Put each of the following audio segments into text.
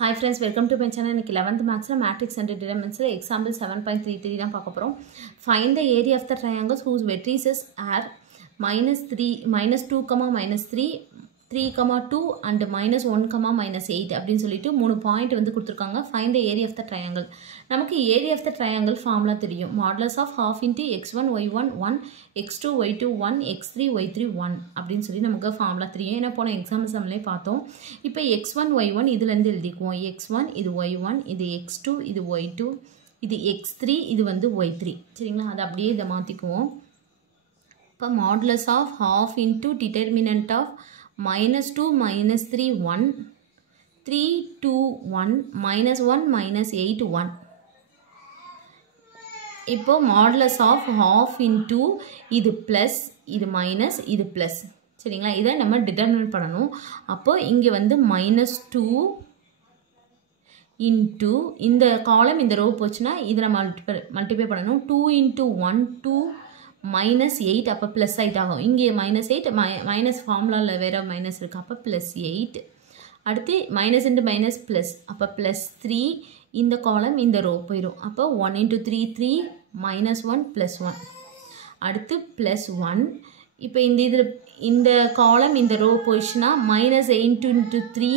Hi friends, welcome to my channel. In 11th Maths Matrix and Determinants example 7.33 தான் பார்க்க போறோம். Find the area of the triangles whose vertices are -2, -3, 3, 2 and -1, -8 அப்படினு சொல்லிட்டு மூணு point வந்து கொடுத்திருக்காங்க. Find the area of the triangle. நமக்கு area of the triangle formula தெரியும். Modulus of half into x1 y1 1 x2 y2 1 x3 y3 1 அப்படினு சொல்லி நமக்கு ஃபார்முலா தெரியும். ஏனா போன எக்ஸாம்பிள் சம்லயே பார்த்தோம். இப்போ x1 y1 இதுல இருந்து எழுதிக்குவோம். x1 இது y1 இது x2 இது y2 இது x3 இது வந்து y3. சரிங்களா? அது அப்படியே இத மாத்திக்குவோம். இப்போ modulus of half into determinant of -2 -3 1 3 2 1 -1 -8 1. இப்போ modulus of half into இது plus இது minus இது plus. சரிங்களா? இதை நம்ம determine பண்ணணும். அப்போ இங்க வந்து -2 into இந்த column இந்த row போச்சுனா இதை multiply பண்ணணும். 2 into 1 2 -8 அப்போ plus 8 ஆகும். இங்கே -8 minus formula வேற minus இருக்கு. அப்போ +8. அடுத்து minus into minus plus. அப்போ +3 இந்த column இந்த row போயிடும். அப்போ 1 into 3 3 -1 +1. அடுத்து +1. இப்போ இந்த column இந்த row போயிடுச்சுனா -8 into 3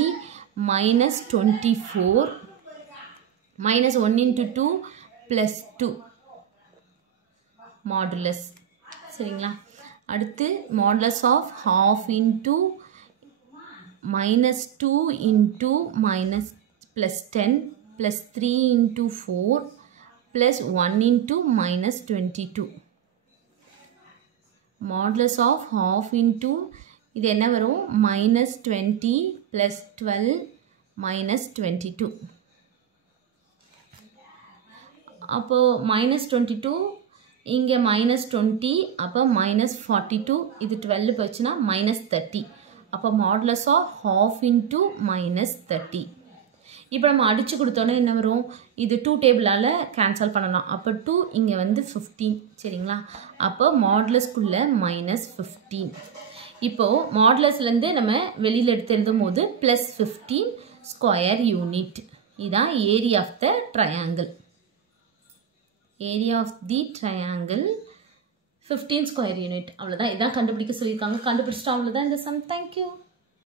-24 -1 into 2 +2 modulus. சரிங்களா? அடுத்து modulus of half into -2 into +10 +3 into 4 +1 into -22. Modulus of half into இது என்ன வரும்? -20 +12 -22. அப்போ -22 இங்க -20 அப்போ -42 இது 12 போச்சுனா -30. அப்போ modulus of half into -30. இப்போ நம்ம அடிச்சு கொடுத்தோம்னா என்ன வரும்? இது 2 டேபிளால கேன்சல் பண்ணலாம். அப்போ 2 இங்க வந்து 15. சரிங்களா? அப்போ மாடுலஸ்க்குள்ள -15. இப்போ மாடுலஸ்ல இருந்து நம்ம வெளியில எடுத்து எழுதும்போது +15 ஸ்கொயர் யூனிட். இதான் area of the triangle. Area of the triangle 15 square unit. அவ்வளவுதான். இதான் கண்டுபிடிக்க சொல்லியிருக்காங்க. கண்டுபிடிச்சிட்டோம். அவ்வளவுதான் இந்த சம். தேங்க்யூ.